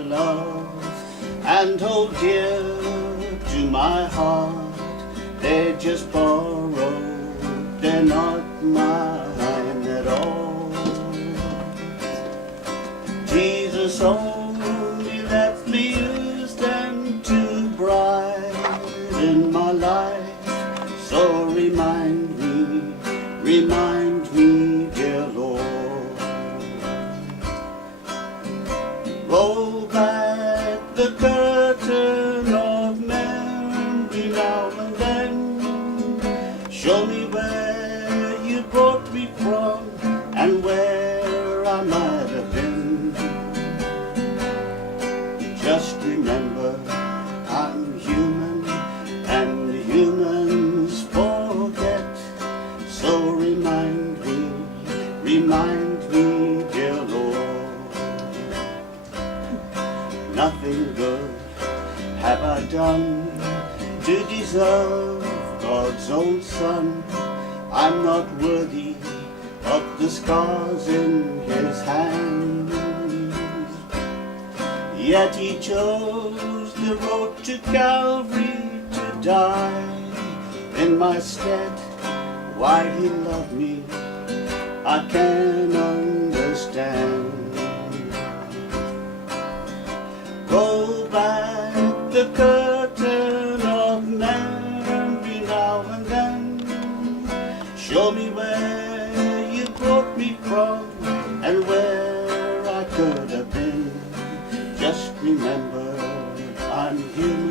love and hold dear to my heart. They're just borrowed, they're not mine at all. Jesus only left me used them to brighten my life. So remind me, dear Lord. Roll back the curtain of memory now and then. Show me where you brought me from and where I might have been. Just remember, I'm human and humans forget. So remind me, dear Lord. Nothing good have I done to deserve God's own Son. I'm not worthy of the scars in His hands. Yet He chose the road to Calvary to die in my stead. Why He loved me, I can't understand. Roll back the curtain of memory now and then. Show me where you brought me from and where I could have been. Just remember, I'm human